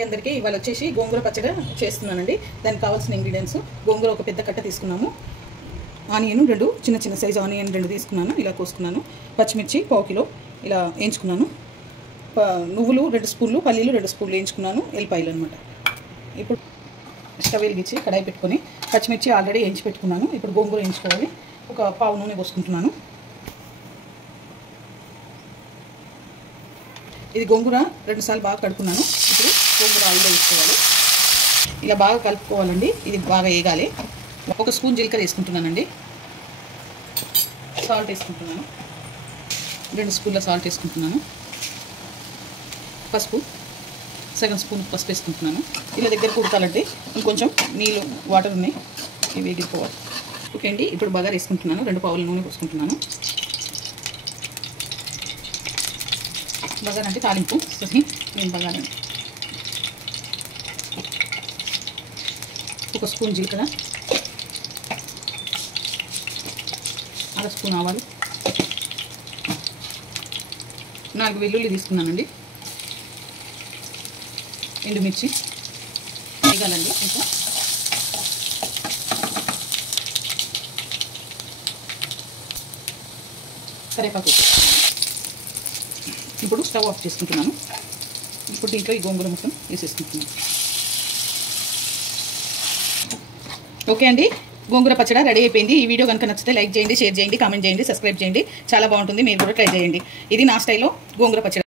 అందరికీ ఇవాళ వచ్చేసి గోంగూర పచ్చడి చేస్తున్నానండి. దానికి కావాల్సిన ఇంగ్రీడియంట్స్ గోంగూర ఒక పెద్ద కట్ట తీసుకున్నాము, ఆనియన్ రెండు చిన్న సైజు ఆనియన్ రెండు తీసుకున్నాను, ఇలా కోసుకున్నాను. పచ్చిమిర్చి 1/4 కిలో ఇలా వేయించుకున్నాను. నువ్వులు 2 స్పూన్లు, పల్లీలు 2 స్పూన్లు వేయించుకున్నాను. ఎల్లిపాయలు అనమాట. ఇప్పుడు స్టవ్ వెలిగించి కడాయి పెట్టుకొని పచ్చిమిర్చి ఆల్రెడీ వేయించి పెట్టుకున్నాను. ఇప్పుడు గోంగూర వేయించుకోవాలి. ఒక పావు నూనె పోసుకుంటున్నాను. ఇది గోంగూర 2 సార్లు బాగా కడుక్కున్నాను. ఇప్పుడు గోంగూర ఆయిల్లో వేసుకోవాలి. ఇలా బాగా కలుపుకోవాలండి. ఇది బాగా వేగాలి. 1 స్పూన్ జీలకర్ర వేసుకుంటున్నానండి. సాల్ట్ వేసుకుంటున్నాను. 2 స్పూన్ల సాల్ట్ వేసుకుంటున్నాను. పసుపు సగం స్పూన్ పసుపు వేసుకుంటున్నాను. ఇలా దగ్గరకు ఉడకాలంటే ఇంకొంచెం నీళ్ళు వాటర్ ఉన్నాయి, ఇవి వేగిపోవాలి. ఓకే అండి. ఇప్పుడు బగారా వేసుకుంటున్నాను. 2 పావుల నూనె పోసుకుంటున్నాను. బగారా అంటే తాలింపు, నేను బగారా 1 స్పూన్ జీలకర్ర, 1/2 స్పూన్ ఆవాలు, 4 వెల్లుల్లి తీసుకున్నానండి. ఎండుమిర్చి వేగాలండి. ఇంకా కరివేపాకు. ఇప్పుడు స్టవ్ ఆఫ్ చేసుకుంటున్నాను. ఇప్పుడు దీంట్లో ఈ గోంగూర మొత్తం వేసేసుకుంటున్నాను. ఓకే అండి. గోంగూర పచ్చడి రెడీ అయిపోయింది. ఈ వీడియో కనుక నచ్చితే లైక్ చేయండి, షేర్ చేయండి, కామెంట్ చేయండి, సబ్స్క్రైబ్ చేయండి. చాలా బాగుంటుంది. మీరు కూడా ట్రై చేయండి. ఇది నా స్టైల్లో గోంగూర పచ్చడి.